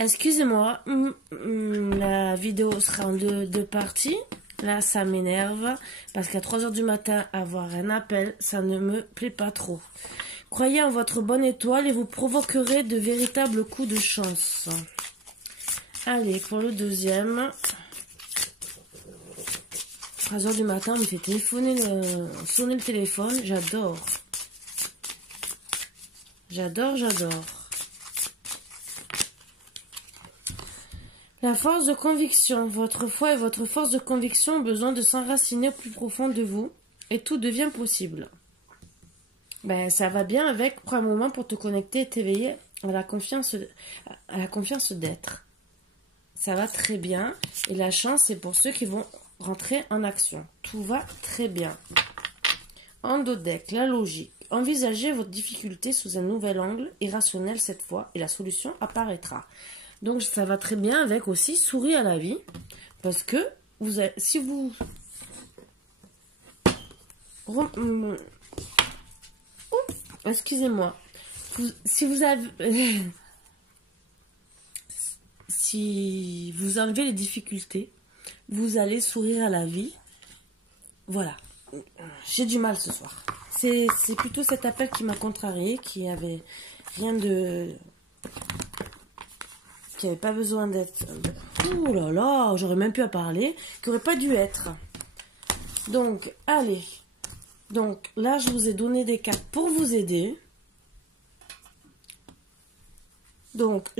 Excusez-moi, la vidéo sera en deux parties. Là, ça m'énerve parce qu'à 3 h du matin, avoir un appel, ça ne me plaît pas trop. Croyez en votre bonne étoile et vous provoquerez de véritables coups de chance. Allez, pour le deuxième. 3 h du matin, on me fait sonner le téléphone. J'adore. J'adore, j'adore. La force de conviction. Votre foi et votre force de conviction ont besoin de s'enraciner au plus profond de vous et tout devient possible. Ben, ça va bien avec. Prends un moment pour te connecter et t'éveiller à la confiance d'être. Ça va très bien. Et la chance, c'est pour ceux qui vont rentrer en action. Tout va très bien. Endodeck, la logique. Envisagez votre difficulté sous un nouvel angle, irrationnel cette fois, et la solution apparaîtra. Donc ça va très bien avec aussi sourire à la vie, parce que si vous excusez-moi, si vous enlevez les difficultés, vous allez sourire à la vie. Voilà, j'ai du mal ce soir. C'est plutôt cet appel qui m'a contrarié, qui avait rien de... qui n'avait pas besoin d'être... Ouh là là, j'aurais même pu en parler, qui n'aurait pas dû être. Donc, allez. Donc, là, je vous ai donné des cartes pour vous aider. Donc,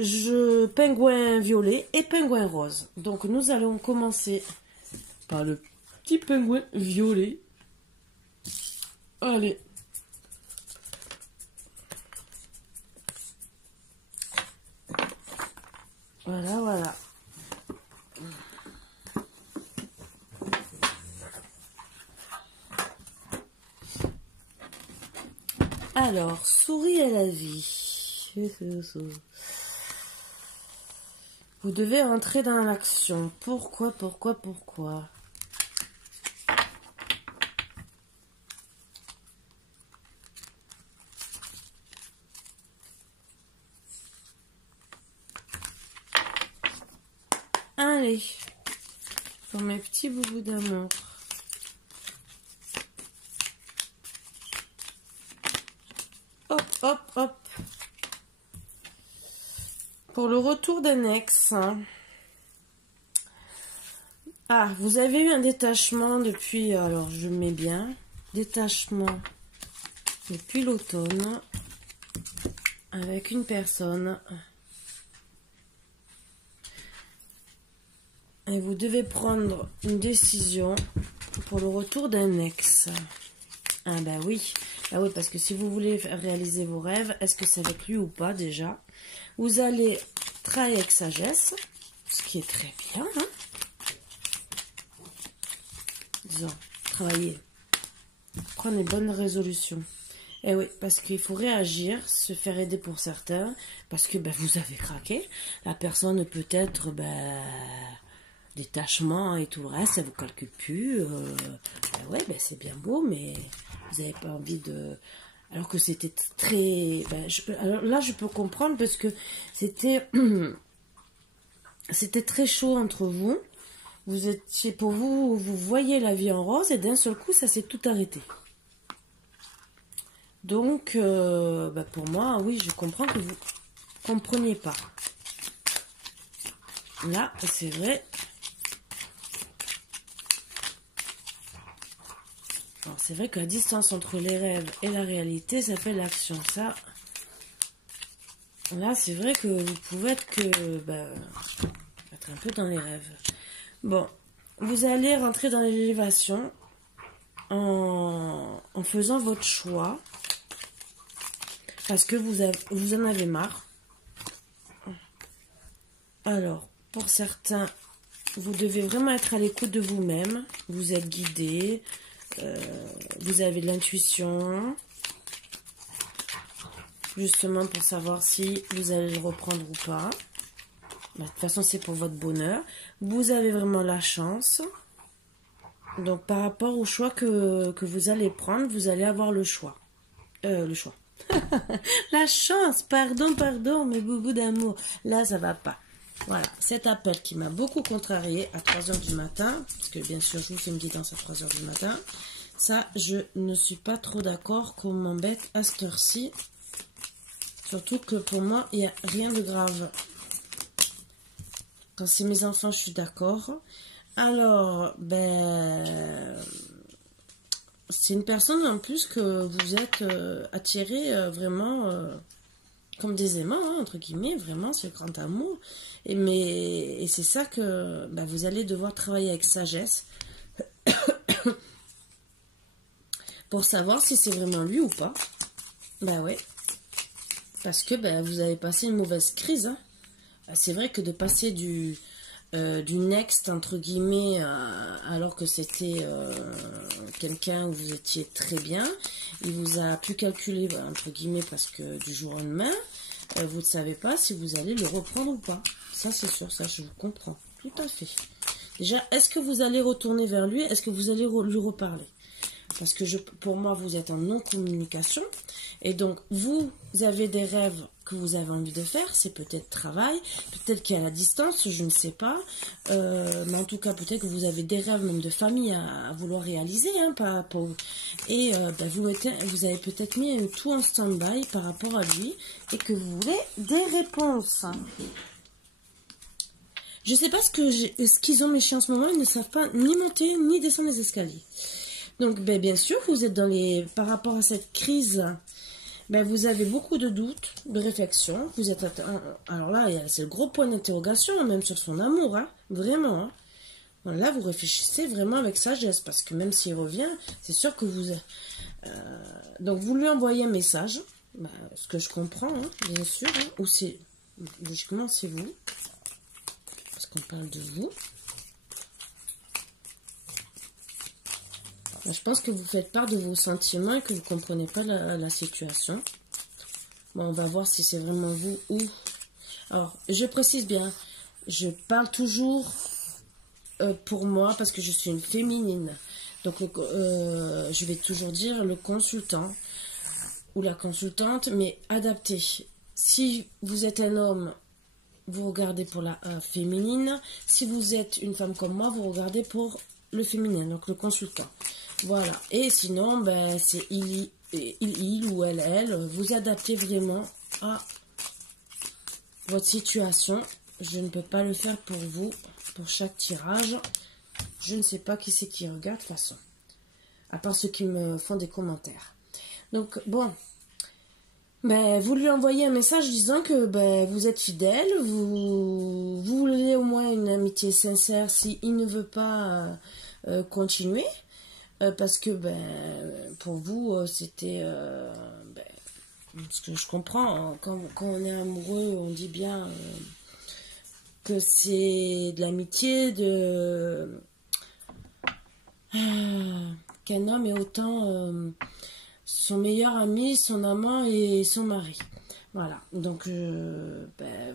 pingouin violet et pingouin rose. Donc, nous allons commencer par le petit pingouin violet. Allez. Voilà, voilà. Alors, souris à la vie. Vous devez entrer dans l'action. Pourquoi? Allez, pour mes petits boubous d'amour. Hop, hop, hop. Pour le retour d'un ex. Ah, vous avez eu un détachement depuis... Alors, je mets bien. Détachement depuis l'automne. Avec une personne. Et vous devez prendre une décision pour le retour d'un ex. Ah bah oui. Ah oui, parce que si vous voulez réaliser vos rêves, est-ce que c'est avec lui ou pas déjà? Vous allez travailler avec sagesse, ce qui est très bien. Hein, disons, travailler. Prendre les bonnes résolutions. Et oui, parce qu'il faut réagir, se faire aider pour certains, parce que ben, vous avez craqué. La personne peut-être... détachement et tout le reste, ça vous calcule plus. Ouais, ben c'est bien beau, mais vous n'avez pas envie de... Alors que c'était très... alors là, je peux comprendre parce que c'était... c'était très chaud entre vous. Vous étiez... Pour vous, vous voyez la vie en rose et d'un seul coup, ça s'est tout arrêté. Donc, pour moi, oui, je comprends que vous ne compreniez pas. Là, c'est vrai... C'est vrai que la distance entre les rêves et la réalité, ça fait l'action. Ça, là, c'est vrai que vous pouvez être être un peu dans les rêves. Bon, vous allez rentrer dans l'élévation en faisant votre choix parce que vous en avez marre. Alors, pour certains, vous devez vraiment être à l'écoute de vous-même. Vous êtes guidé. Vous avez de l'intuition justement pour savoir si vous allez le reprendre ou pas. De toute façon, c'est pour votre bonheur. Vous avez vraiment la chance. Donc, par rapport au choix que vous allez prendre, vous allez avoir le choix. Le choix. La chance, pardon, mes boubous d'amour. Là, ça va pas. Voilà, cet appel qui m'a beaucoup contrarié à 3 h du matin, parce que bien sûr, je vous fais une guidance à 3 h du matin. Ça, je ne suis pas trop d'accord qu'on m'embête à cette heure-ci. Surtout que pour moi, il n'y a rien de grave. Quand c'est mes enfants, je suis d'accord. Alors, ben... c'est une personne en plus que vous êtes attiré vraiment comme des aimants, hein, entre guillemets, vraiment, c'est le grand amour. Et c'est ça que ben, vous allez devoir travailler avec sagesse pour savoir si c'est vraiment lui ou pas. Ben ouais. Parce que ben, vous avez passé une mauvaise crise. Hein. C'est vrai que de passer du next, entre guillemets, alors que c'était quelqu'un où vous étiez très bien, il vous a pu calculer, entre guillemets, parce que du jour au lendemain, vous ne savez pas si vous allez le reprendre ou pas. Ça, c'est sûr, ça, je vous comprends. Tout à fait. Déjà, est-ce que vous allez retourner vers lui? Est-ce que vous allez lui reparler? Parce que pour moi, vous êtes en non-communication. Et donc, vous avez des rêves que vous avez envie de faire. C'est peut-être travail, peut-être qu'il y a la distance, je ne sais pas. Mais en tout cas, peut-être que vous avez des rêves même de famille à vouloir réaliser. Hein, et ben, vous avez peut-être mis tout en stand-by par rapport à lui. Et que vous voulez des réponses. Je ne sais pas ce qu'ils ont mes chiens en ce moment. Ils ne savent pas ni monter ni descendre les escaliers. Donc, ben, bien sûr, vous êtes par rapport à cette crise, ben, vous avez beaucoup de doutes, de réflexions. Vous êtes, alors là, c'est le gros point d'interrogation, même sur son amour, hein, vraiment. Hein. Bon, là, vous réfléchissez vraiment avec sagesse, parce que même s'il revient, c'est sûr que vous... donc, vous lui envoyez un message, ben, ce que je comprends, hein, bien sûr, hein, ou c'est... Logiquement, c'est vous, parce qu'on parle de vous. Je pense que vous faites part de vos sentiments et que vous ne comprenez pas la situation. Bon, on va voir si c'est vraiment vous ou... Alors, je précise bien, je parle toujours pour moi parce que je suis une féminine. Donc, je vais toujours dire le consultant ou la consultante, mais adapté. Si vous êtes un homme, vous regardez pour la féminine. Si vous êtes une femme comme moi, vous regardez pour le féminin, donc le consultant. Voilà. Et sinon, ben, c'est il ou elle. Vous adaptez vraiment à votre situation. Je ne peux pas le faire pour vous, pour chaque tirage. Je ne sais pas qui c'est qui regarde, de toute façon. À part ceux qui me font des commentaires. Donc, bon. Ben, vous lui envoyez un message disant que ben, vous êtes fidèle. Vous voulez au moins une amitié sincère si il ne veut pas continuer. Parce que ben, pour vous, c'était... ben, ce que je comprends, hein, quand on est amoureux, on dit bien que c'est de l'amitié, qu'un homme est autant son meilleur ami, son amant et son mari. Voilà, donc ben,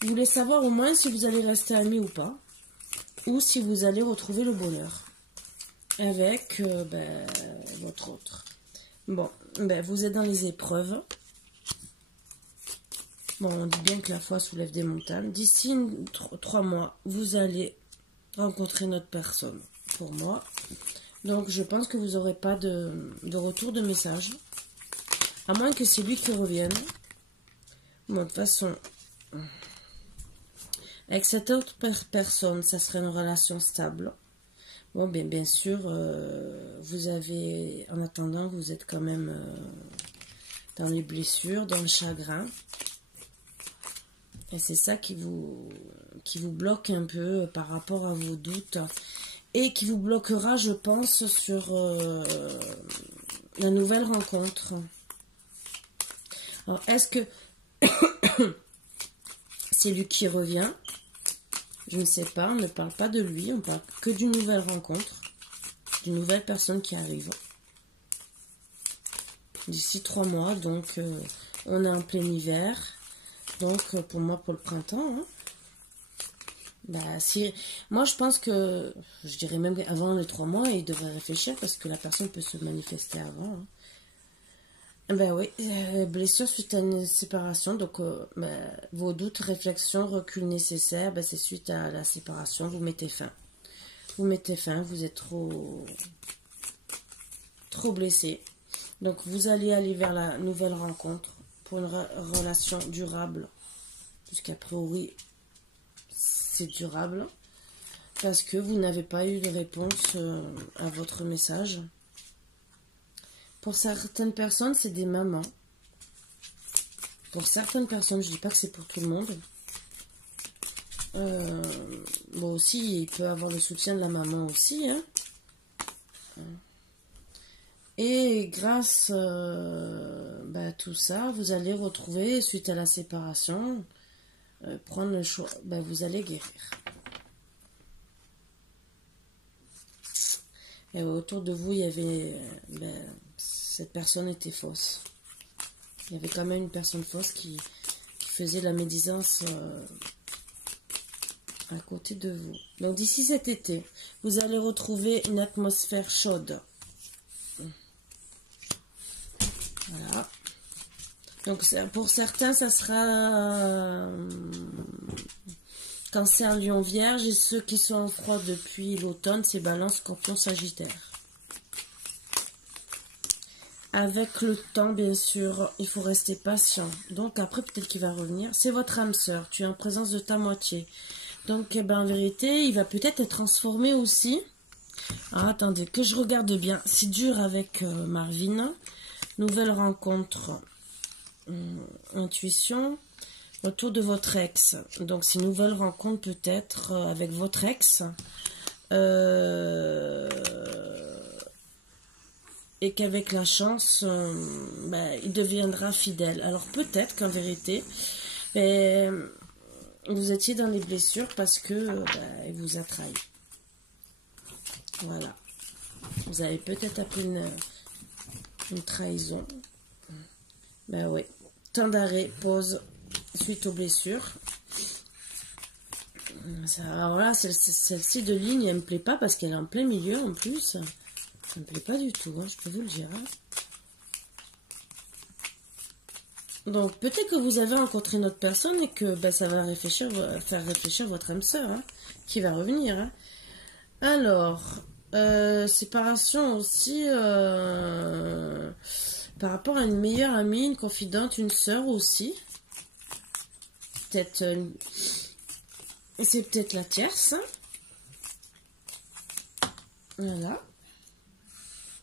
vous voulez savoir au moins si vous allez rester amis ou pas, ou si vous allez retrouver le bonheur avec ben, votre autre. Bon, ben, vous êtes dans les épreuves. Bon, on dit bien que la foi soulève des montagnes. D'ici 3 mois, vous allez rencontrer notre personne, pour moi. Donc, je pense que vous n'aurez pas de retour de message. À moins que c'est lui qui revienne. Bon, de toute façon, avec cette autre personne, ça serait une relation stable. Bon, bien sûr, vous avez, en attendant, vous êtes quand même dans les blessures, dans le chagrin. Et c'est ça qui vous bloque un peu par rapport à vos doutes. Et qui vous bloquera, je pense, sur la nouvelle rencontre. Alors, est-ce que c'est lui qui revient? Je ne sais pas, on ne parle pas de lui, on parle que d'une nouvelle rencontre, d'une nouvelle personne qui arrive. D'ici 3 mois, donc on est en plein hiver, donc pour moi, pour le printemps. Hein. Bah, moi, je pense que, je dirais même avant les 3 mois, il devrait réfléchir parce que la personne peut se manifester avant. Ben oui, blessure suite à une séparation, donc vos doutes, réflexions, recul nécessaire, ben, c'est suite à la séparation, vous mettez fin. Vous mettez fin, vous êtes trop blessé. Donc vous allez aller vers la nouvelle rencontre pour une relation durable, puisqu'a priori c'est durable, parce que vous n'avez pas eu de réponse à votre message. Pour certaines personnes, c'est des mamans. Pour certaines personnes, je ne dis pas que c'est pour tout le monde. Bon, aussi, il peut avoir le soutien de la maman aussi. Hein. Et grâce à tout ça, vous allez retrouver, suite à la séparation, prendre le choix. Vous allez guérir. Et autour de vous, il y avait... cette personne était fausse. Il y avait quand même une personne fausse qui faisait la médisance à côté de vous. Donc d'ici cet été, vous allez retrouver une atmosphère chaude. Voilà. Donc pour certains, ça sera Cancer, Lion, Vierge. Et ceux qui sont en froid depuis l'automne, c'est Balance, Scorpion, Sagittaire. Avec le temps, bien sûr, il faut rester patient. Donc après, peut-être qu'il va revenir. C'est votre âme sœur. Tu es en présence de ta moitié. Donc, en vérité, il va peut-être être transformé aussi. Alors, attendez, que je regarde bien. C'est dur avec Marvin. Nouvelle rencontre. Intuition. Autour de votre ex. Donc, c'est une nouvelle rencontre peut-être avec votre ex. Et qu'avec la chance, il deviendra fidèle. Alors peut-être qu'en vérité, vous étiez dans les blessures parce que il vous a trahi. Voilà. Vous avez peut-être appris une trahison. Oui. Temps d'arrêt, pause, suite aux blessures. Alors là, celle-ci de ligne, elle me plaît pas parce qu'elle est en plein milieu en plus. Ça me plaît pas du tout, hein, je peux vous le dire. Hein. Donc, peut-être que vous avez rencontré une autre personne et que ça va faire réfléchir votre âme sœur, hein, qui va revenir. Hein. Alors, séparation aussi par rapport à une meilleure amie, une confidente, une sœur aussi. Peut-être, c'est peut-être la tierce. Hein. Voilà.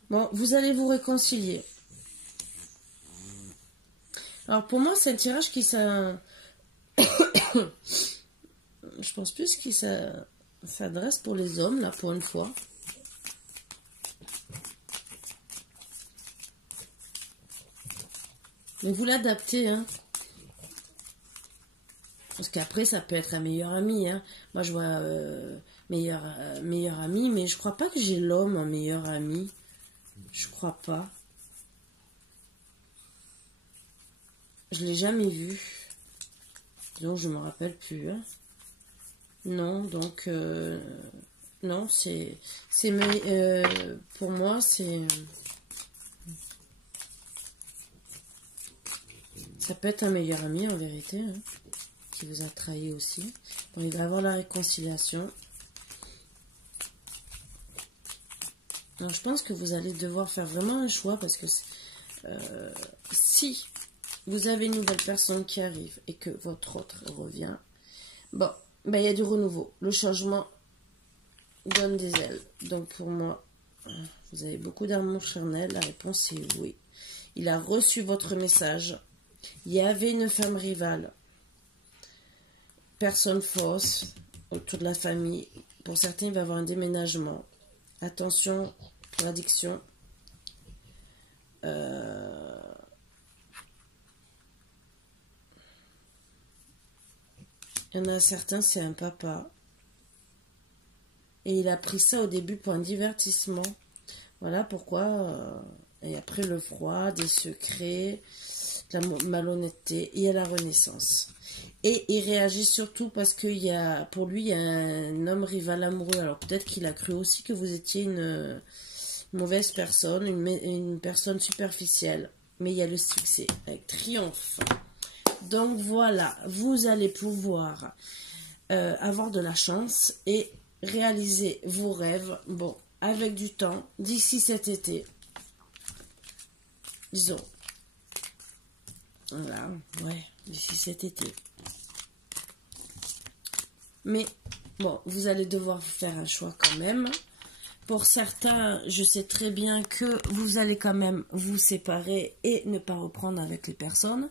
Bon, vous allez vous réconcilier. Alors pour moi, c'est un tirage qui je pense plus qu'il s'adresse pour les hommes, là, pour une fois. Mais vous l'adaptez, hein. Parce qu'après, ça peut être un meilleur ami, hein. Moi, je vois meilleur ami, mais je crois pas que j'ai l'homme en meilleur ami. Je crois pas. Je l'ai jamais vu. Donc je me rappelle plus. Hein. Non, donc non, pour moi c'est ça peut être un meilleur ami en vérité, hein, qui vous a trahi aussi. Bon, il va avoir la réconciliation. Donc je pense que vous allez devoir faire vraiment un choix parce que si vous avez une nouvelle personne qui arrive et que votre autre revient, bon, il y a du renouveau. Le changement donne des ailes. Donc pour moi, vous avez beaucoup d'amour charnel. La réponse est oui. Il a reçu votre message. Il y avait une femme rivale. Personne fausse autour de la famille. Pour certains, il va y avoir un déménagement. Attention pour l'addiction. Il y en a certains, c'est un papa. Et il a pris ça au début pour un divertissement. Voilà pourquoi. Et après le froid, des secrets, la malhonnêteté. Il y a la renaissance. Et il réagit surtout parce que pour lui, il y a un homme rival amoureux. Alors peut-être qu'il a cru aussi que vous étiez une mauvaise personne, une personne superficielle. mais il y a le succès avec triomphe. Donc voilà, vous allez pouvoir avoir de la chance et réaliser vos rêves. Bon, avec du temps, d'ici cet été, disons. Voilà, ouais, d'ici cet été. Mais, bon, vous allez devoir faire un choix quand même. Pour certains, je sais très bien que vous allez quand même vous séparer et ne pas reprendre avec les personnes.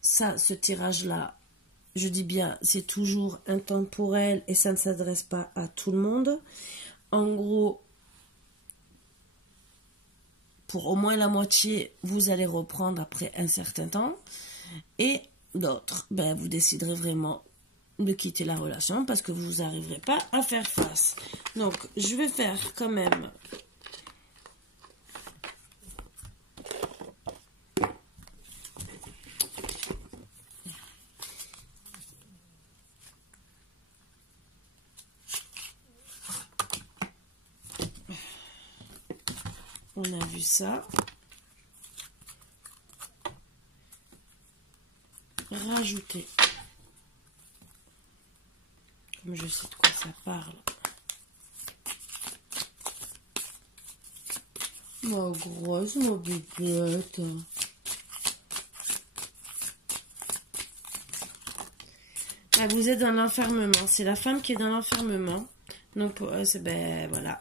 Ça, ce tirage-là, je dis bien, c'est toujours intemporel et ça ne s'adresse pas à tout le monde. En gros, pour au moins la moitié, vous allez reprendre après un certain temps. Et d'autres, ben, vous déciderez vraiment de quitter la relation parce que vous n'arriverez pas à faire face. Donc, je vais faire quand même... On a vu ça. Rajouter. Comme je sais de quoi ça parle. Ma grosse, ma bébête. Ah, vous êtes dans l'enfermement. C'est la femme qui est dans l'enfermement. Donc, ben, voilà.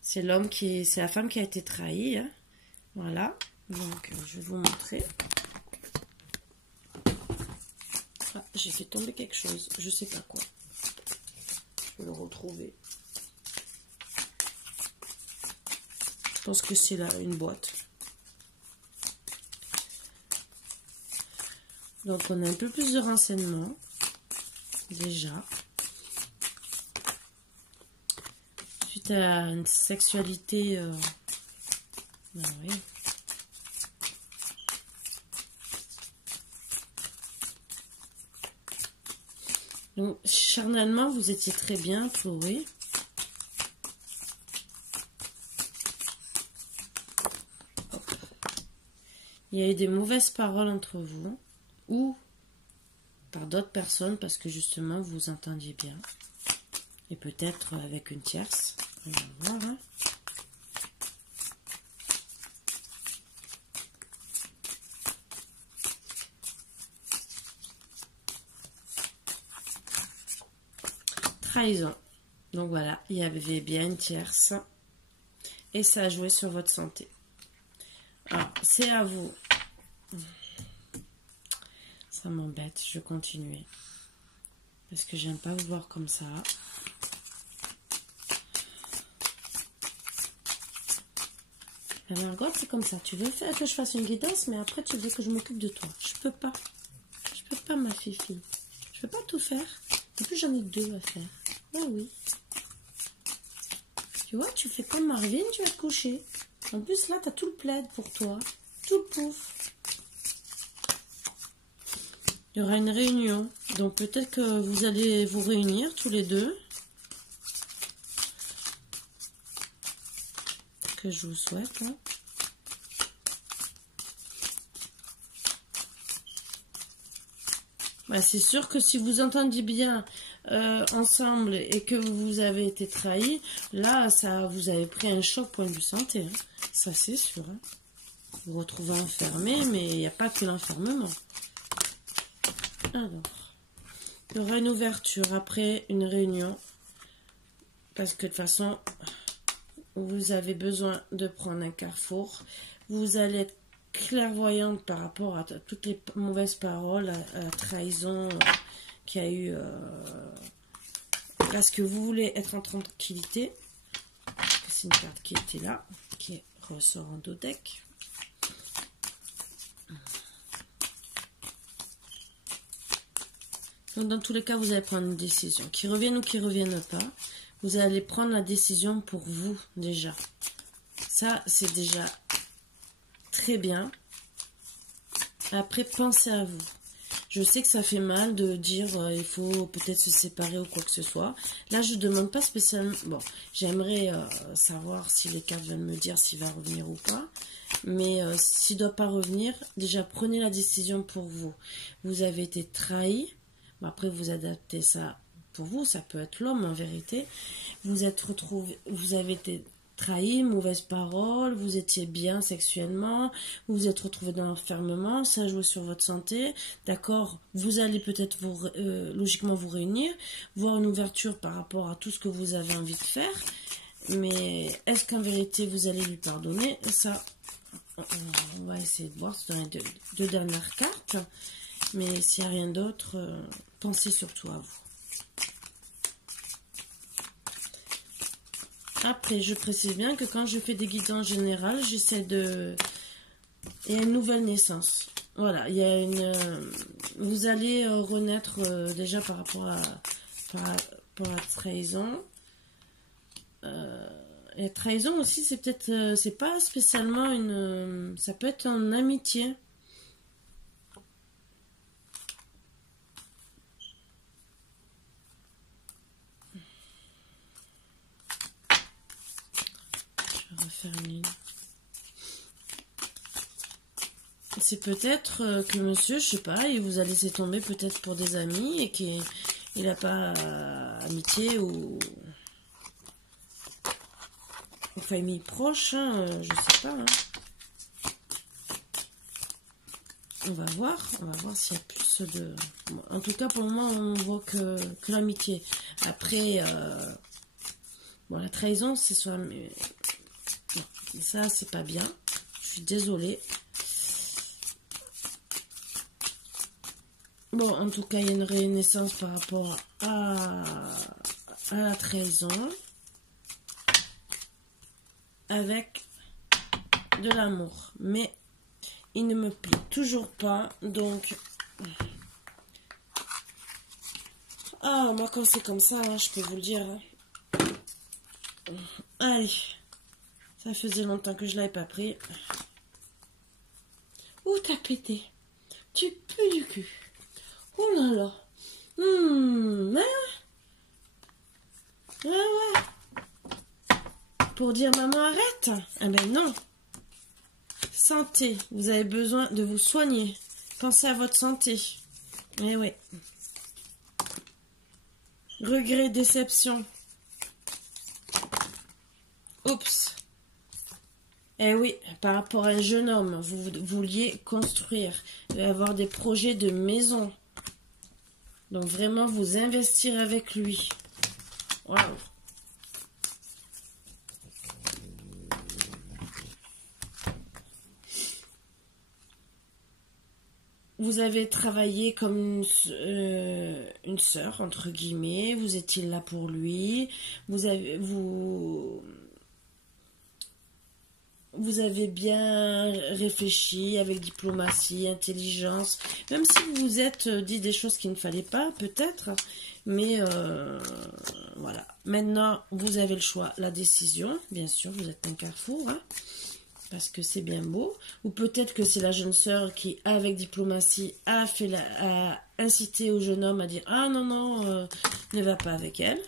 C'est l'homme qui est... C'est la femme qui a été trahie. Hein. Voilà. Donc, je vais vous montrer. Ah, j'ai fait tomber quelque chose. Je sais pas quoi. Je vais le retrouver. Je pense que c'est là une boîte. Donc, on a un peu plus de renseignements. Déjà. Suite à une sexualité... Ah oui. Donc, charnellement, vous étiez très bien entouré. Il y a eu des mauvaises paroles entre vous, ou par d'autres personnes, parce que justement, vous vous entendiez bien. Et peut-être avec une tierce. On va voir, hein. Trahison. Donc voilà, il y avait bien une tierce. Et ça a joué sur votre santé. Alors, c'est à vous. Ça m'embête, je vais continuer. Parce que j'aime pas vous voir comme ça. Alors, regarde, c'est comme ça. Tu veux faire que je fasse une guidance, mais après, tu veux que je m'occupe de toi. Je peux pas. Je peux pas, ma fifi. Je peux pas tout faire. En plus, j'en ai 2 à faire. Ah oui. Tu vois, tu fais comme Marvin, tu vas te coucher. En plus, là, tu as tout le plaid pour toi. Tout le pouf. Il y aura une réunion. Donc, peut-être que vous allez vous réunir tous les deux. Que je vous souhaite. Hein. Bah, c'est sûr que si vous entendiez bien ensemble et que vous avez été trahi, là, ça, vous avez pris un choc point de vue santé. Hein. Ça, c'est sûr. Hein. Vous vous retrouvez enfermé, mais il n'y a pas que l'enfermement. Alors, il y aura une ouverture après une réunion. Parce que de toute façon, vous avez besoin de prendre un carrefour. Vous allez être clairvoyante par rapport à toutes les mauvaises paroles, à la trahison qu'il y a eu. Parce que vous voulez être en tranquillité. C'est une carte qui était là, qui ressort en dos deck. Donc dans tous les cas, vous allez prendre une décision. Qui revienne ou qui ne revienne pas, vous allez prendre la décision pour vous déjà. Ça, c'est déjà très bien. Après, pensez à vous. Je sais que ça fait mal de dire il faut peut-être se séparer ou quoi que ce soit. Là, je ne demande pas spécialement... Bon, j'aimerais savoir si les cartes veulent me dire s'il va revenir ou pas. Mais s'il ne doit pas revenir, déjà prenez la décision pour vous. Vous avez été trahi. Bon, après, vous adaptez ça pour vous. Ça peut être l'homme en vérité. Vous êtes retrouvé, vous avez été trahi, mauvaise parole, vous étiez bien sexuellement, vous vous êtes retrouvé dans l'enfermement, ça a joué sur votre santé, d'accord, vous allez peut-être logiquement vous réunir, voir une ouverture par rapport à tout ce que vous avez envie de faire, mais est-ce qu'en vérité vous allez lui pardonner? Ça, on va essayer de voir, c'est dans les deux dernières cartes, mais s'il n'y a rien d'autre, pensez surtout à vous. Après, je précise bien que quand je fais des guidances générales, j'essaie de... Il y a une nouvelle naissance. Voilà, il y a une... Vous allez renaître déjà par rapport à la trahison. Et trahison aussi, c'est peut-être... c'est pas spécialement une... ça peut être en amitié. Refaire une ligne. C'est peut-être que monsieur, je sais pas, il vous a laissé tomber peut-être pour des amis et qu'il n'a pas amitié ou famille proche, hein, je sais pas. Hein. On va voir s'il y a plus de... Bon, en tout cas, pour le moment, on voit que l'amitié. Après, bon, la trahison, c'est soit... Non, ça, c'est pas bien. Je suis désolée. Bon, en tout cas, il y a une renaissance par rapport à la trahison. Avec de l'amour. Mais il ne me plaît toujours pas. Donc... Ah, moi, quand c'est comme ça, hein, je peux vous le dire. Hein. Allez. Ça faisait longtemps que je l'avais pas pris. Ouh, t'as pété. Tu pues du cul. Oh là là. Ouais. Pour dire maman arrête. Ah ben non. Santé. Vous avez besoin de vous soigner. Pensez à votre santé. Eh oui. Regret, déception. Oups. Eh oui, par rapport à un jeune homme, vous vouliez construire, avoir des projets de maison. Donc vraiment vous investir avec lui. Waouh. Vous avez travaillé comme une sœur, entre guillemets. Vous étiez là pour lui. Vous avez bien réfléchi avec diplomatie, intelligence. Même si vous vous êtes dit des choses qu'il ne fallait pas, peut-être. Mais voilà. Maintenant, vous avez le choix, la décision. Bien sûr, vous êtes un carrefour. Hein, parce que c'est bien beau. Ou peut-être que c'est la jeune sœur qui, avec diplomatie, a incité au jeune homme à dire « Ah non, ne va pas avec elle. »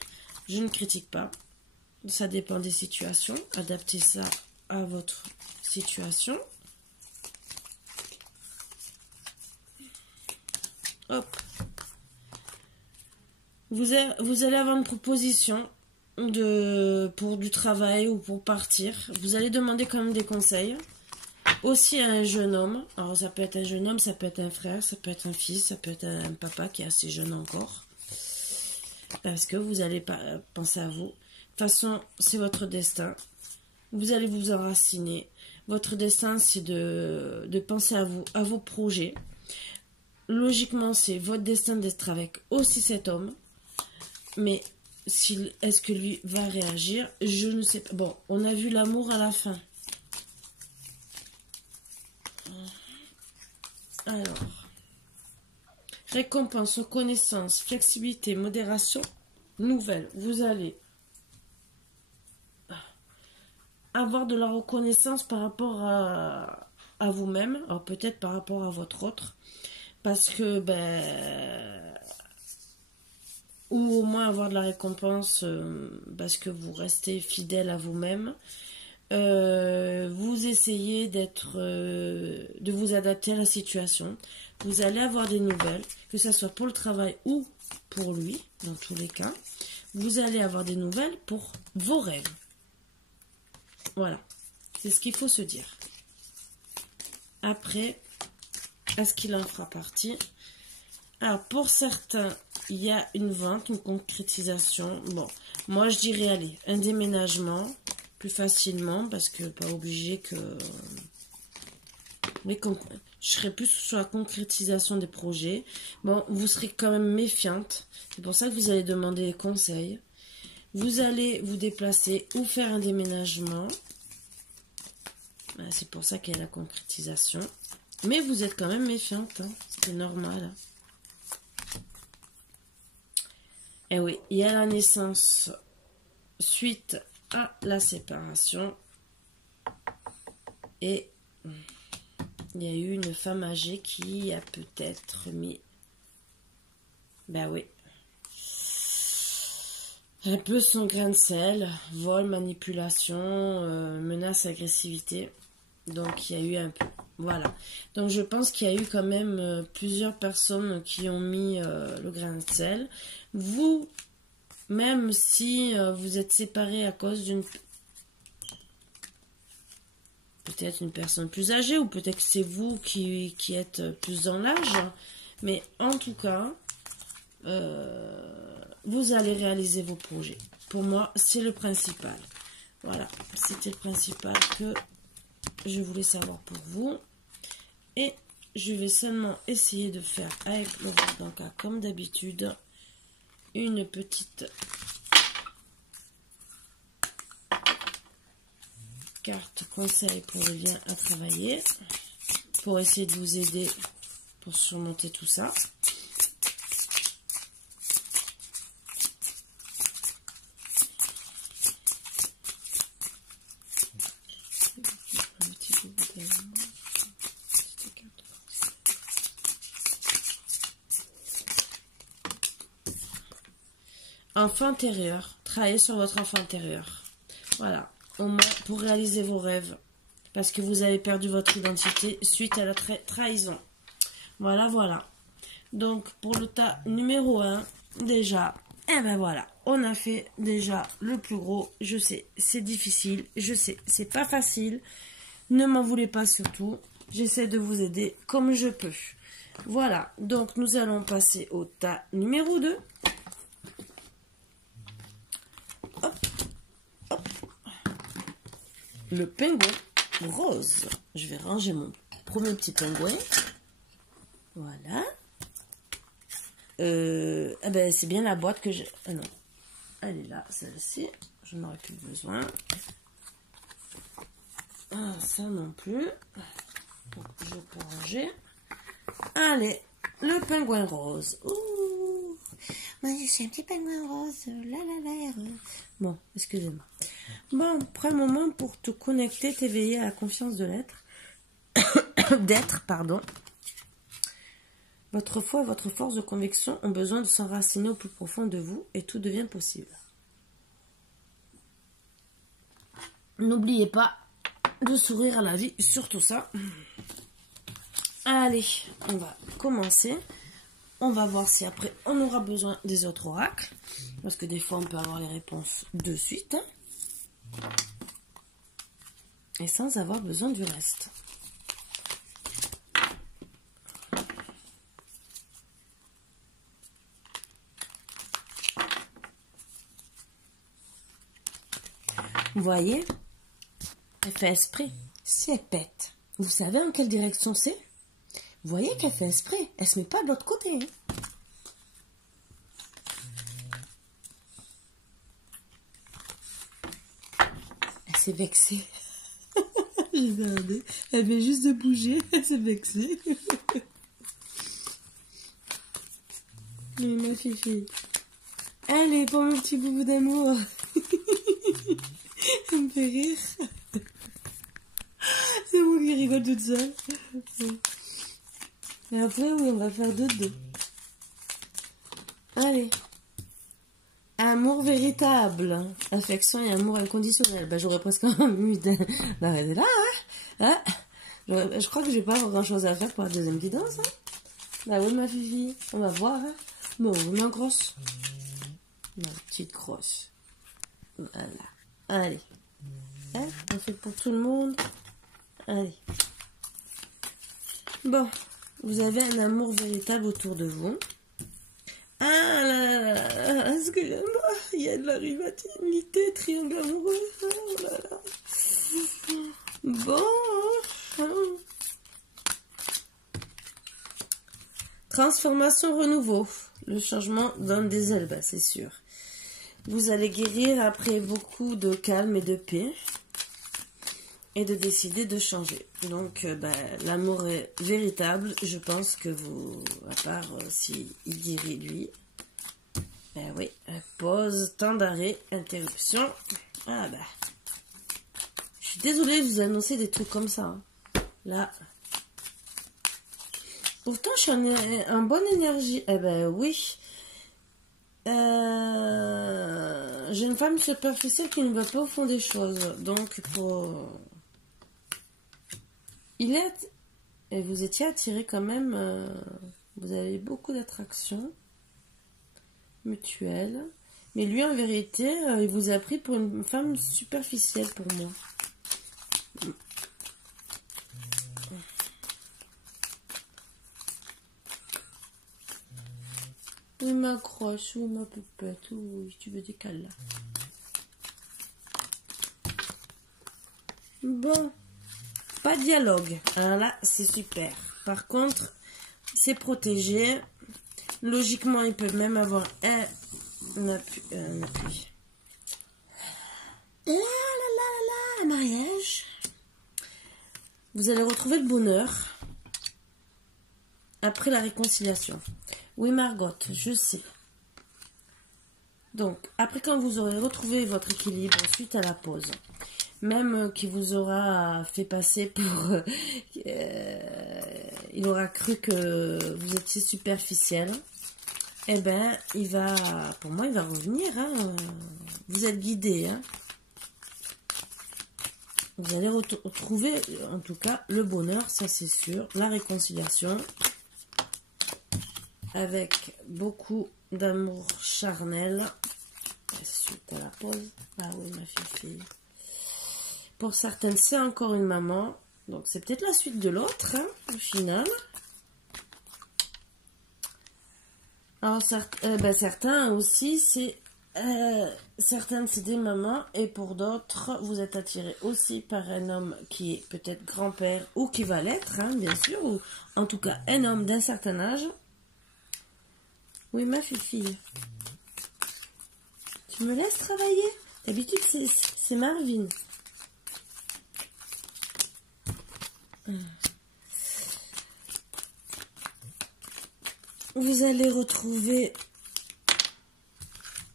Je ne critique pas. Ça dépend des situations. Adaptez ça à votre situation. Hop. Vous allez avoir une proposition pour du travail ou pour partir. Vous allez demander quand même des conseils. Aussi à un jeune homme. Alors ça peut être un jeune homme, ça peut être un frère, ça peut être un fils, ça peut être un papa qui est assez jeune encore. Parce que vous allez penser à vous. De toute façon, c'est votre destin. Vous allez vous enraciner. Votre destin, c'est de penser à vous, à vos projets. Logiquement, c'est votre destin d'être avec aussi cet homme. Mais est-ce que lui va réagir? Je ne sais pas. Bon, on a vu l'amour à la fin. Alors, récompense, reconnaissance, flexibilité, modération, nouvelle. Vous allez avoir de la reconnaissance par rapport à vous-même, alors peut-être par rapport à votre autre. Parce que, ben, ou au moins avoir de la récompense parce que vous restez fidèle à vous-même. Vous essayez de vous adapter à la situation. Vous allez avoir des nouvelles, que ce soit pour le travail ou pour lui, dans tous les cas. Vous allez avoir des nouvelles pour vos rêves. Voilà, c'est ce qu'il faut se dire. Après, est-ce qu'il en fera partie? Alors, pour certains, il y a une vente, une concrétisation. Bon, moi, je dirais, allez, un déménagement, plus facilement, parce que pas obligé que... Mais je serais plus sur la concrétisation des projets. Bon, vous serez quand même méfiante. C'est pour ça que vous allez demander des conseils. Vous allez vous déplacer ou faire un déménagement. C'est pour ça qu'il y a la concrétisation. Mais vous êtes quand même méfiante, hein. C'est normal. Et oui, il y a la naissance suite à la séparation. Et il y a eu une femme âgée qui a peut-être mis... Ben oui. Un peu son grain de sel. Vol, manipulation, menace, agressivité. Donc il y a eu un peu... Voilà. Donc je pense qu'il y a eu quand même plusieurs personnes qui ont mis le grain de sel. Vous, même si vous êtes séparés à cause d'une... Peut-être une personne plus âgée, ou peut-être que c'est vous qui êtes plus dans l'âge. Mais en tout cas, vous allez réaliser vos projets. Pour moi, c'est le principal. Voilà, c'était le principal que je voulais savoir pour vous. Et je vais seulement essayer de faire avec le Rodanka, comme d'habitude, une petite carte conseil pour le lien à travailler, pour essayer de vous aider pour surmonter tout ça. Enfant intérieur, travaillez sur votre enfant intérieur. Voilà, au moins pour réaliser vos rêves. Parce que vous avez perdu votre identité suite à la trahison. Voilà, voilà. Donc, pour le tas numéro 1, déjà, et ben voilà, on a fait déjà le plus gros. Je sais, c'est difficile, je sais, c'est pas facile. Ne m'en voulez pas surtout. J'essaie de vous aider comme je peux. Voilà, donc nous allons passer au tas numéro 2. Hop, hop. Le pingouin rose. Je vais ranger mon premier petit pingouin. Voilà. Ah ben, c'est bien la boîte que j'ai. Ah non. Elle est là, celle-ci. Je n'en aurais plus besoin. Ah, ça non plus. Donc, je peux ranger. Allez, le pingouin rose. Ouh. Moi, je suis un petit pingouin rose. La la la. Bon, excusez-moi. Bon, prends un moment pour te connecter, t'éveiller à la confiance de l'être. D'être, pardon. Votre foi et votre force de conviction ont besoin de s'enraciner au plus profond de vous et tout devient possible. N'oubliez pas de sourire à la vie, surtout ça. Allez, on va commencer. On va voir si après on aura besoin des autres oracles. Parce que des fois on peut avoir les réponses de suite. Et sans avoir besoin du reste. Vous voyez, elle fait esprit. Si elle pète, vous savez en quelle direction c'est? Vous voyez qu'elle fait esprit. Elle se met pas de l'autre côté. Hein. Elle s'est vexée. J'ai regardé. Elle vient juste de bouger. Elle s'est vexée. Mais ma fifi. Allez, pour mon petit boubou d'amour. Elle me fait rire. C'est moi qui rigole toute seule. Et après, oui, on va faire deux. Allez. Amour véritable. Affection et amour inconditionnel. Bah, j'aurais presque envie d'arrêter là, hein. Je crois que j'ai pas grand chose à faire pour la deuxième guidance, hein. Bah oui, ma fifi. On va voir, hein. Bon, ma grosse. Ma petite grosse. Voilà. Allez. Hein, on fait pour tout le monde. Allez. Bon. Vous avez un amour véritable autour de vous. Ah là là là là, excusez-moi, il y a de la rivalité, triangle amoureux. Oh là là. Bon. Transformation, renouveau. Le changement donne des ailes, bah, c'est sûr. Vous allez guérir après beaucoup de calme et de paix. Et de décider de changer. Donc, l'amour est véritable. Je pense que vous, à part s'il guérit lui, oui, pause, temps d'arrêt, interruption. Ah bah, je suis désolée de vous annoncer des trucs comme ça. Hein. Là. Pourtant, je suis en bonne énergie. Eh ben oui. J'ai une femme superficielle qui ne va pas au fond des choses. Donc, pour... Et vous étiez attiré quand même, vous avez beaucoup d'attraction mutuelle. Mais lui, en vérité, il vous a pris pour une femme superficielle pour moi. Oui, ma croche, oui, ma poupette, oui, tu veux des câlins. Bon. Pas de dialogue. Alors là, c'est super. Par contre, c'est protégé. Logiquement, ils peuvent même avoir un appui. Un mariage. Vous allez retrouver le bonheur après la réconciliation. Oui, Margot, je sais. Donc, après quand vous aurez retrouvé votre équilibre suite à la pause, même qui vous aura fait passer pour... il aura cru que vous étiez superficiel. Eh ben, il va... Pour moi, il va revenir. Hein. Vous êtes guidé. Hein. Vous allez retrouver, en tout cas, le bonheur, ça c'est sûr. La réconciliation. Avec beaucoup d'amour charnel. Suite à la pause. Ah oui, ma fifi. Pour certaines, c'est encore une maman. Donc, c'est peut-être la suite de l'autre, hein, au final. Alors, certains aussi, c'est... certaines, c'est des mamans. Et pour d'autres, vous êtes attiré aussi par un homme qui est peut-être grand-père ou qui va l'être, hein, bien sûr. Ou en tout cas, un homme d'un certain âge. Oui, ma fille. Tu me laisses travailler? D'habitude, c'est Marvin. Vous allez retrouver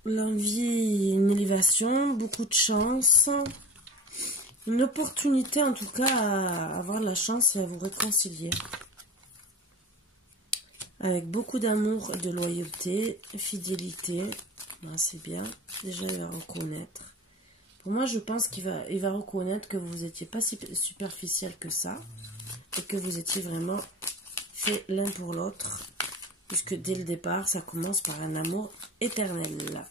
l'envie, une élévation, beaucoup de chance, une opportunité en tout cas à avoir la chance et à vous réconcilier. Avec beaucoup d'amour, de loyauté, fidélité. Ben, c'est bien. Déjà, il va reconnaître. Pour moi, je pense qu'il va reconnaître que vous n'étiez pas si superficiel que ça. Et que vous étiez vraiment fait l'un pour l'autre. Puisque dès le départ, ça commence par un amour éternel.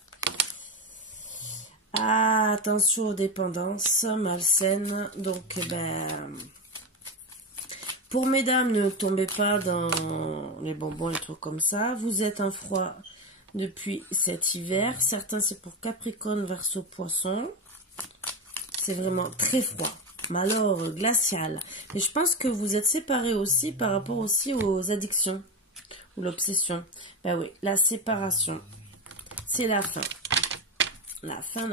Ah, attention aux dépendances malsaines. Donc, pour mesdames, ne tombez pas dans les bonbons et trucs comme ça. Vous êtes un froid depuis cet hiver. Certains, c'est pour Capricorne, Verseau, Poisson. C'est vraiment très froid. Malheur glacial. Mais je pense que vous êtes séparés aussi par rapport aussi aux addictions. Ou l'obsession. Ben oui, la séparation. C'est la fin. La fin.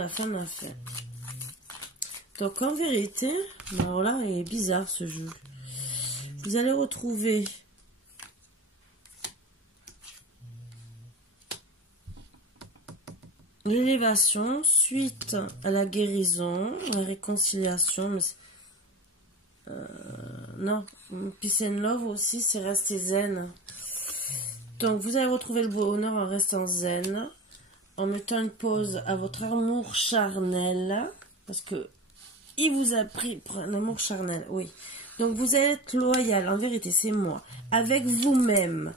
Donc en vérité, ben voilà, il est bizarre ce jeu. Vous allez retrouver l'élévation suite à la guérison, la réconciliation. Mais non. Peace and love aussi, c'est rester zen. Donc, vous allez retrouver le bonheur en restant zen, en mettant une pause à votre amour charnel, parce que il vous a pris pour un amour charnel, oui. Donc, vous allez être loyal, en vérité, c'est moi, avec vous-même.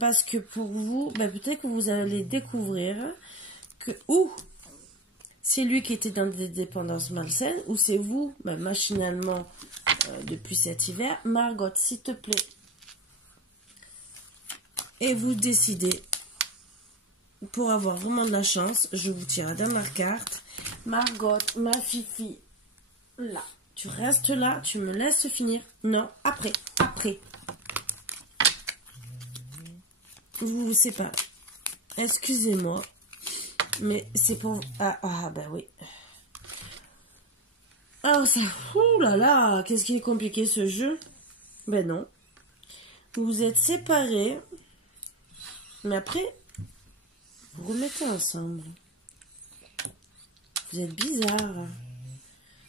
Parce que pour vous, ben, peut-être que vous allez découvrir que, ou c'est lui qui était dans des dépendances malsaines, ou c'est vous, ben, machinalement, depuis cet hiver. Margot, s'il te plaît. Et vous décidez, pour avoir vraiment de la chance, je vous tire la dernière carte. Margot, ma fifi, là. Tu restes là, tu me laisses finir. Non, après. Vous vous séparez. Excusez-moi, mais c'est pour... Ah, ben oui. Alors ça... Ouh là là, qu'est-ce qui est compliqué ce jeu? Ben non. Vous vous êtes séparés. Mais après, vous remettez ensemble. Vous êtes bizarre.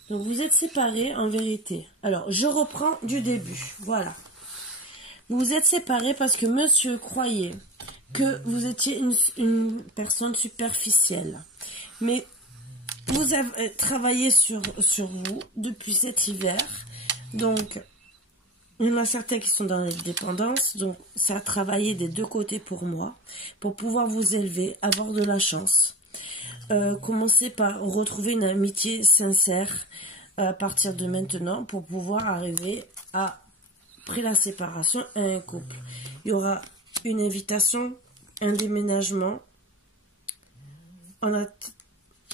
Donc, vous êtes séparés en vérité. Alors, je reprends du début. Voilà. Vous vous êtes séparés parce que monsieur croyait que vous étiez une personne superficielle. Mais vous avez travaillé sur vous depuis cet hiver. Donc, il y en a certains qui sont dans les dépendances, donc ça a travaillé des deux côtés pour moi, pour pouvoir vous élever, avoir de la chance. Commencez par retrouver une amitié sincère à partir de maintenant pour pouvoir arriver à, après la séparation, à un couple. Il y aura une invitation, un déménagement,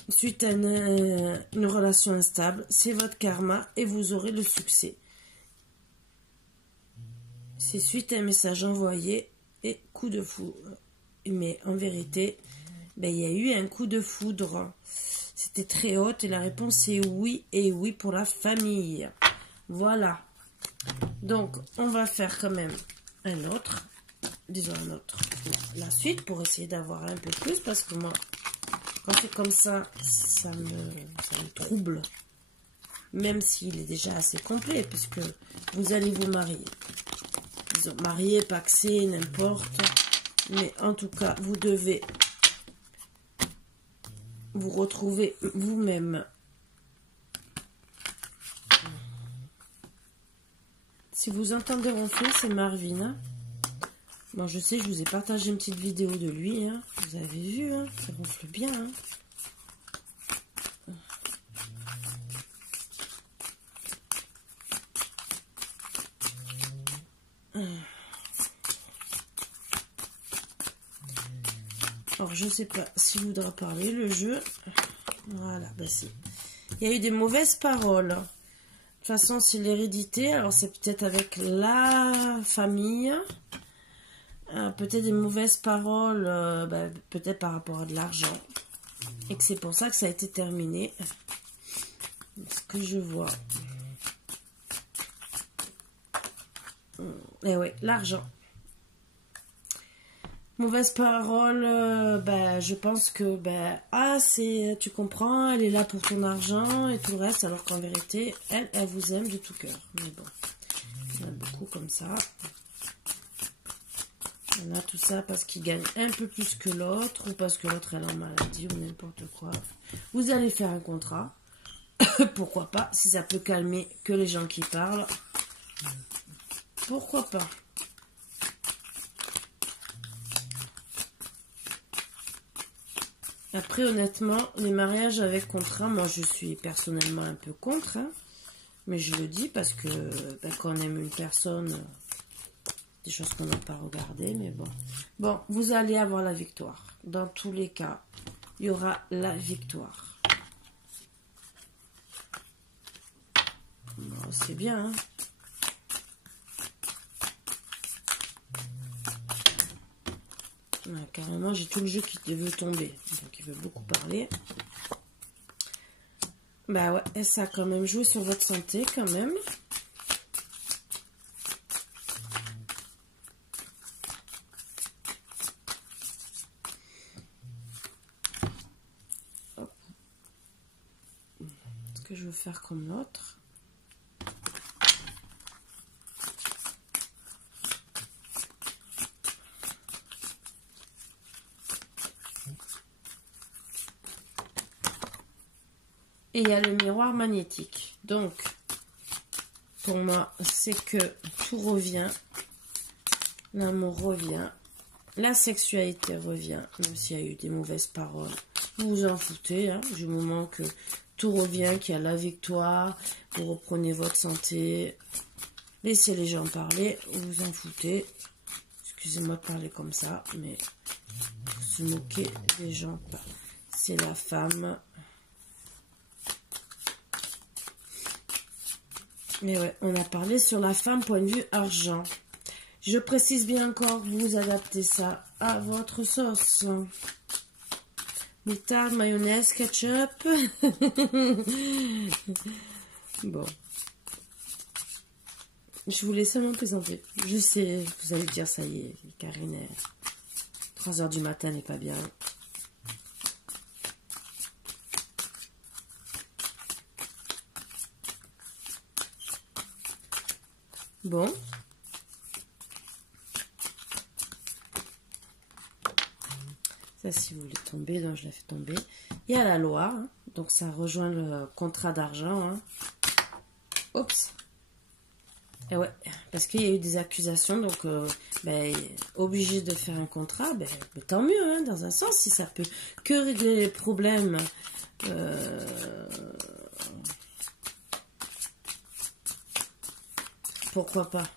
suite à une relation instable, c'est votre karma et vous aurez le succès. C'est suite à un message envoyé et coup de foudre. Mais en vérité, ben, il y a eu un coup de foudre. C'était très haute et la réponse est oui et oui pour la famille. Voilà. Donc, on va faire quand même un autre. Disons un autre. La suite pour essayer d'avoir un peu plus parce que moi, quand c'est comme ça, ça me trouble. Même s'il est déjà assez complet puisque vous allez vous marier. Disons, marié, paxé, n'importe. Mais en tout cas, vous devez vous retrouver vous-même. Si vous entendez ronfler, c'est Marvin. Hein. Bon, je sais, je vous ai partagé une petite vidéo de lui. Hein. Vous avez vu, hein, ça ronfle bien. Hein. Alors, je sais pas s'il voudra parler, le jeu. Voilà, bah si. Il y a eu des mauvaises paroles. De toute façon, c'est l'hérédité. Alors, c'est peut-être avec la famille. Peut-être des mauvaises paroles, peut-être par rapport à de l'argent. Et que c'est pour ça que ça a été terminé. Ce que je vois. Eh oui, l'argent. Mauvaise parole, je pense que, tu comprends, elle est là pour ton argent et tout le reste, alors qu'en vérité, elle vous aime de tout cœur. Mais bon, il y en a beaucoup comme ça. Il y en a tout ça parce qu'il gagne un peu plus que l'autre, ou parce que l'autre est en maladie, ou n'importe quoi. Vous allez faire un contrat, pourquoi pas, si ça peut calmer que les gens qui parlent. Pourquoi pas? Après, honnêtement, les mariages avec contrat, moi, je suis personnellement un peu contre. Hein, mais je le dis parce que quand on aime une personne, des choses qu'on n'a pas regardées, mais bon. Bon, vous allez avoir la victoire. Dans tous les cas, il y aura la victoire. Bon, c'est bien, hein. Ouais, carrément, j'ai tout le jeu qui veut tomber. Donc, il veut beaucoup parler. Bah ouais, et ça a quand même joué sur votre santé, quand même. Hop. Ce que je veux faire comme l'autre. Et il y a le miroir magnétique. Donc, pour moi, c'est que tout revient. L'amour revient. La sexualité revient. Même s'il y a eu des mauvaises paroles. Vous vous en foutez, hein, du moment que tout revient, qu'il y a la victoire. Vous reprenez votre santé. Laissez les gens parler. Vous vous en foutez. Excusez-moi de parler comme ça, mais se moquer des gens. C'est la femme. Mais ouais, on a parlé sur la femme point de vue argent. Je précise bien encore, vous adaptez ça à votre sauce. Moutarde, mayonnaise, ketchup. Bon. Je voulais seulement plaisanter. Je sais, vous allez dire, ça y est, Karine, 3 heures du matin n'est pas bien. Bon. Ça, si vous voulez tomber, donc je la fais tomber. Il y a la loi, hein, donc ça rejoint le contrat d'argent. Hein. Oups. Et ouais, parce qu'il y a eu des accusations, donc obligé de faire un contrat, tant mieux, hein, dans un sens, si ça peut que régler les problèmes. Pourquoi pas?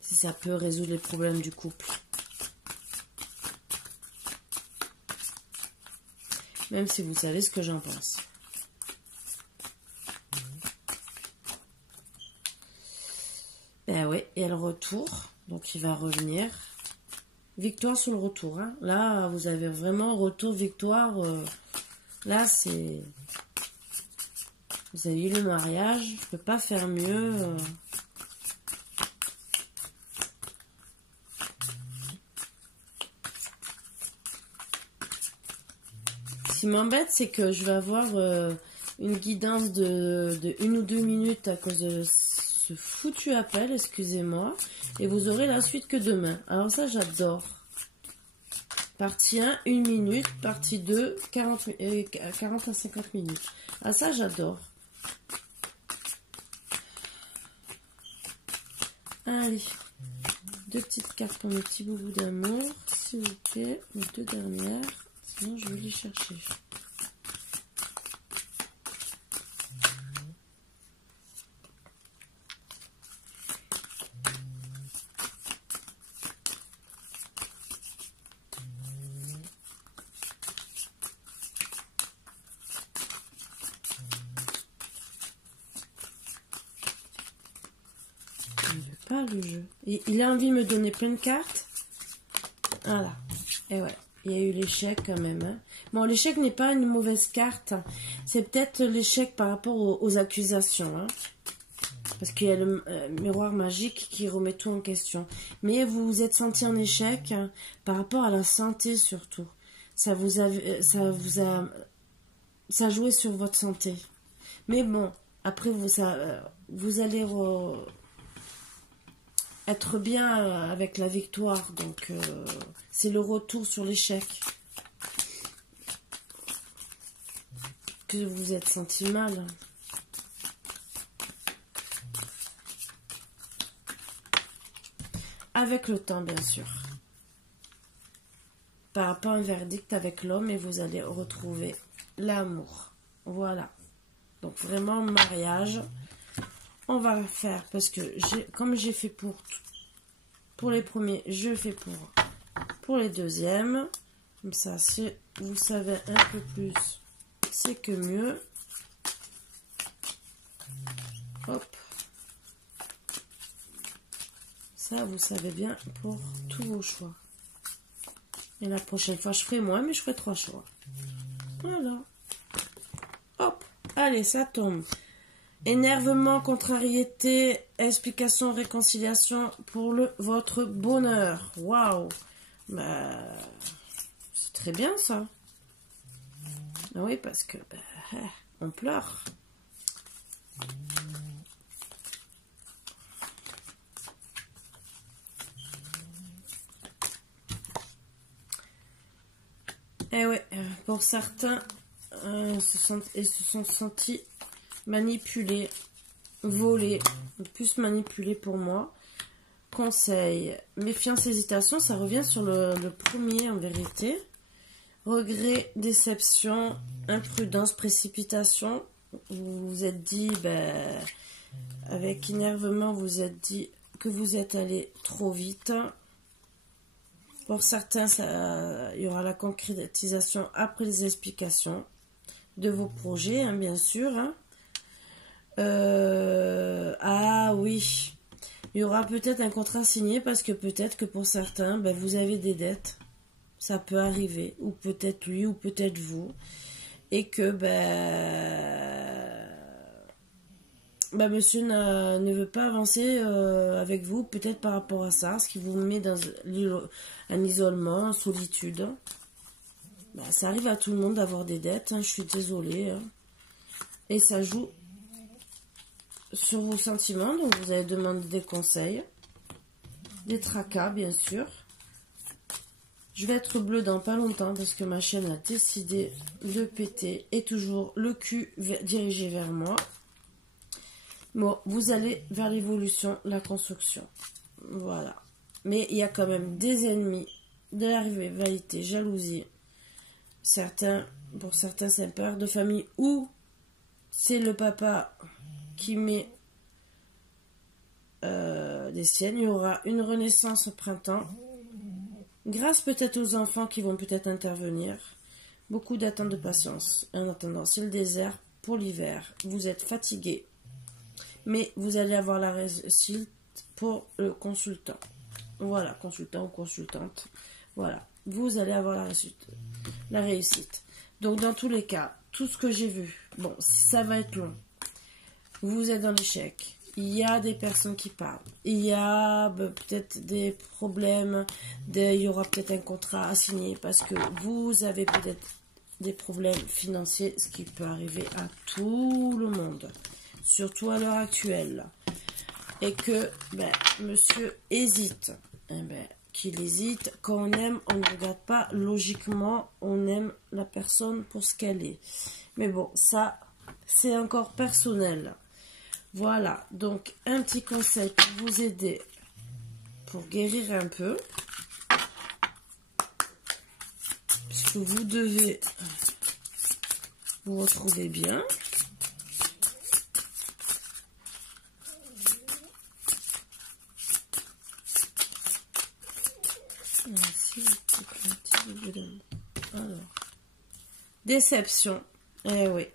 Si ça peut résoudre les problèmes du couple. Même si vous savez ce que j'en pense. Ben oui, et le retour, donc il va revenir. Victoire sur le retour. Hein. Là, vous avez vraiment retour, victoire. Là, c'est... Vous avez eu le mariage, je peux pas faire mieux. Ce qui m'embête, c'est que je vais avoir une guidance de 1 ou 2 minutes à cause de ce foutu appel, excusez-moi. Et vous aurez la suite que demain. Alors ça, j'adore. Partie 1, 1 minute. Partie 2, 40 à 50 minutes. Ah ça, j'adore. Allez. 2 petites cartes pour mes petits boubous d'amour. S'il vous plaît. Les 2 dernières. Sinon, je vais les chercher. Pas le jeu. Il a envie de me donner plein de cartes. Voilà. Et ouais. Il y a eu l'échec quand même. Hein. Bon, l'échec n'est pas une mauvaise carte. C'est peut-être l'échec par rapport aux accusations. Hein. Parce qu'il y a le miroir magique qui remet tout en question. Mais vous vous êtes senti en échec hein, par rapport à la santé surtout. Ça a joué sur votre santé. Mais bon, après vous allez être bien avec la victoire. Donc, c'est le retour sur l'échec. Que vous vous êtes senti mal. Avec le temps, bien sûr. Par rapport à un verdict avec l'homme et vous allez retrouver l'amour. Voilà. Donc, vraiment, mariage. On va faire parce que comme j'ai fait pour les premiers, je fais pour les deuxièmes. Comme ça, si vous savez un peu plus, c'est que mieux. Hop. Ça, vous savez bien pour tous vos choix. Et la prochaine fois, je ferai moins, mais je ferai 3 choix. Voilà. Hop. Allez, ça tombe. Énervement, contrariété, explication, réconciliation pour votre bonheur. Waouh! Bah, c'est très bien ça. Ah oui, parce que on pleure. Et ouais, pour certains, se sont sentis manipulés, volés, plus manipulés pour moi. Conseil, méfiance, hésitation, ça revient sur le premier en vérité. Regret, déception, imprudence, précipitation. Vous vous êtes dit, ben, avec énervement, vous vous êtes dit que vous êtes allé trop vite. Pour certains, il y aura la concrétisation après les explications de vos projets, hein, bien sûr. Hein. Ah oui, il y aura peut-être un contrat signé parce que peut-être que pour certains, ben, vous avez des dettes. Ça peut arriver, ou peut-être lui, ou peut-être vous. Et que monsieur ne veut pas avancer avec vous, peut-être par rapport à ça, ce qui vous met dans un isolement, une solitude. Ben, ça arrive à tout le monde d'avoir des dettes, hein, je suis désolée. Hein. Et ça joue sur vos sentiments, donc vous allez demander des conseils, des tracas, bien sûr. Je vais être bleue dans pas longtemps parce que ma chaîne a décidé de péter et toujours le cul dirigé vers moi. Bon, vous allez vers l'évolution, la construction. Voilà. Mais il y a quand même des ennemis, de la rivalité, jalousie. Pour certains, c'est peur de famille ou c'est le papa qui met des siennes. Il y aura une renaissance au printemps. Grâce peut-être aux enfants qui vont peut-être intervenir. Beaucoup d'attente de patience. En attendant, c'est le désert pour l'hiver. Vous êtes fatigué. Mais vous allez avoir la réussite pour le consultant. Voilà, consultant ou consultante. Voilà, vous allez avoir la réussite. Donc dans tous les cas, tout ce que j'ai vu, bon, ça va être long. Vous êtes dans l'échec. Il y a des personnes qui parlent. Il y a peut-être des problèmes. Il y aura peut-être un contrat à signer parce que vous avez peut-être des problèmes financiers, ce qui peut arriver à tout le monde. Surtout à l'heure actuelle. Et que monsieur hésite. Qu'il hésite. Quand on aime, on ne regarde pas logiquement. On aime la personne pour ce qu'elle est. Mais bon, ça, c'est encore personnel. Voilà, donc un petit conseil pour vous aider, pour guérir un peu. Puisque vous devez vous retrouver bien. Alors, déception, eh oui.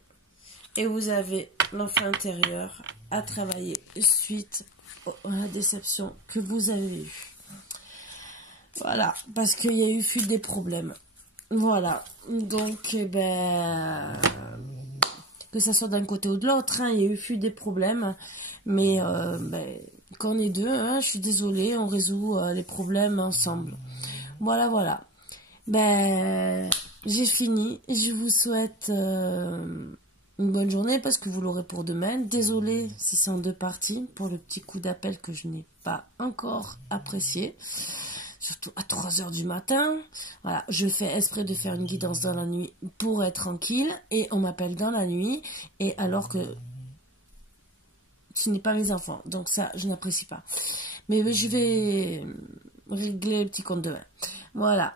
Et vous avez l'enfant intérieur à travailler suite à la déception que vous avez eue. Voilà, parce qu'il y a eu fuite des problèmes. Voilà, donc, que ça soit d'un côté ou de l'autre, hein, il y a eu fuite des problèmes. Mais quand on est deux, hein, je suis désolée, on résout les problèmes ensemble. Voilà, voilà. J'ai fini. Je vous souhaite une bonne journée parce que vous l'aurez pour demain. Désolée si c'est en deux parties pour le petit coup d'appel que je n'ai pas encore apprécié. Surtout à 3 h du matin. Voilà, je fais exprès de faire une guidance dans la nuit pour être tranquille. Et on m'appelle dans la nuit. Et alors que ce n'est pas mes enfants. Donc ça, je n'apprécie pas. Mais je vais régler le petit compte demain. Voilà.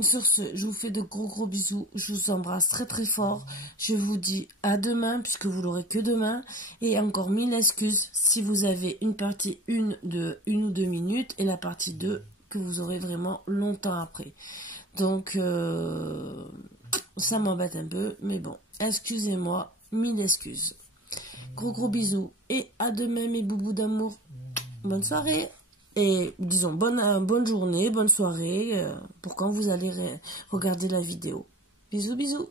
Sur ce, je vous fais de gros bisous. Je vous embrasse très très fort. Je vous dis à demain, puisque vous l'aurez que demain. Et encore 1000 excuses si vous avez une partie 1 de 1 ou 2 minutes et la partie 2 que vous aurez vraiment longtemps après. Donc, ça m'embête un peu. Mais bon, excusez-moi. 1000 excuses. Gros bisous. Et à demain mes boubous d'amour. Bonne soirée. Et disons, bonne journée, bonne soirée, pour quand vous allez regarder la vidéo. Bisous.